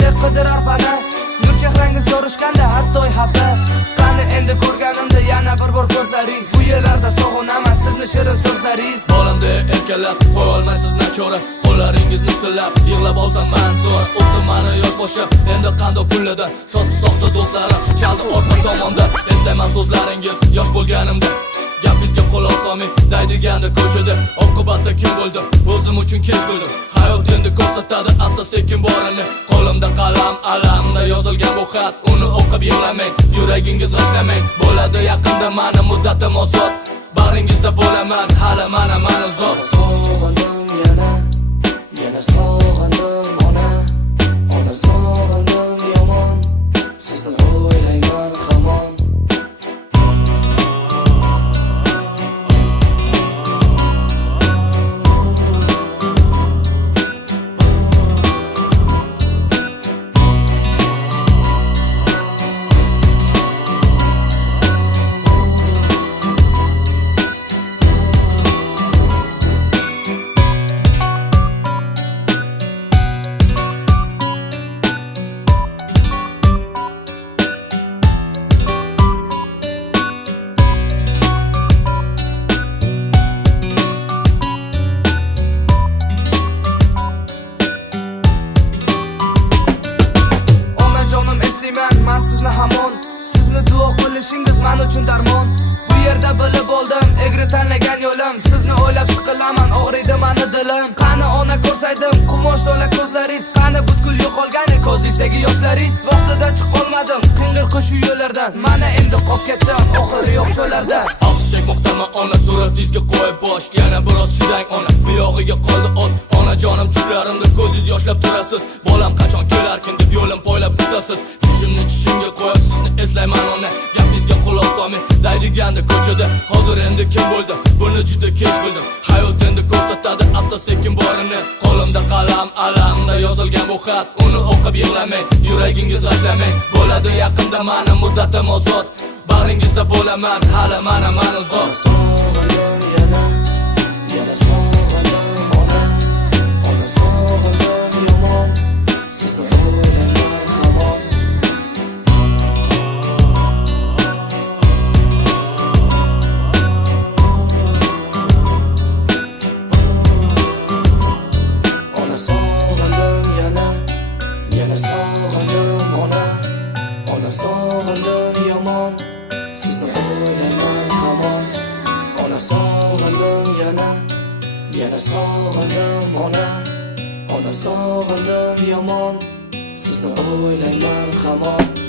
Quldek qidirar bana nur chehrangiz yorishganda hatto habi. Qani endi ko'rganimda yana bir bor ko'zlaringiz. Bu yerlarda sog'inaman sizni shirin so'zlaringiz. Bolamda erkalab qo'ya olmaysiz nachora. Qo'llaringizni silab yig'lab olsam man zo'r. O'tdi mani yosh boshim endi qandoq kullada. Soxta do'stlarim chaldi orqa tomonda. Eslayman so'zlaringiz yosh bo'lganimda. Gapingizga quloq solmay daydiganda ko'chada oqibatda kim bo'ldim o'zim uchun kech bo'ldim. Hayot endi ko'rsatadi asta sekin borini. Qo'limda qalam alamda yozilgan bu xat. Uni o'qib yig'lamang, yuragingiz g'ashlamang. Bo'ladi yaqinda mani muddatim ozod. Bag'ringizda bo'laman hali mana uzoq. Sog'indim yana sog'indim ona sog'indim yomon. Sizni o'ylayman hamon. Men sizni hamon, sizni duo qilishingiz men uchun darmon. Bu yerda bilib oldim, egri tanlagan yo'lim. Sizni o'ylab siqilaman, og'riydi meni dilim. Qani ona ko'rsaydim, qumosh to'la ko'zlaringiz. Qani butkul yo'qolgani ko'zingizdagi yoshlaringiz. Vaqtida chiqolmadim, qing'ir shu yo'llardan. Mana endi qolib ketdim, oxiri yo'q cho'larda. Afsus chekmoqdaman ona, suratingizga qo'yib bosh. Yana biroz chidang ona, bu yog'iga qoldi oz. Onajonim tushlarimda ko'zingiz yoshlab turasiz. Bolam qachon kelarkin deb yo'lim poylab kutasiz. Tushimga qo'yib sizni eslayman ona. Gapingizga quloq solmay daydiganda ko'chada. Hozir endi kim bo'ldim? Buni juda kech bildim. Hayot endi ko'rsatadi asta sekin borini. Qo'limda qalam alamda yozilgan bu xat. Uni o'qib yig'lamang, yuragingiz g'ashlamang. Bo'ladi yaqinda mani muddatim ozod. Bag'ringizda bo'laman hali mana uzoq. Sog'indim yana sog'indim ona sog'indim yomon. Sizni o'ylayman hamon. Ona sog'indim yana sog'indim ona sog'indim yomon. Sizni o'ylayman hamon. Ona sog'indim yana sog'indim ona sog'indim yomon. Sizni o'ylayman hamon.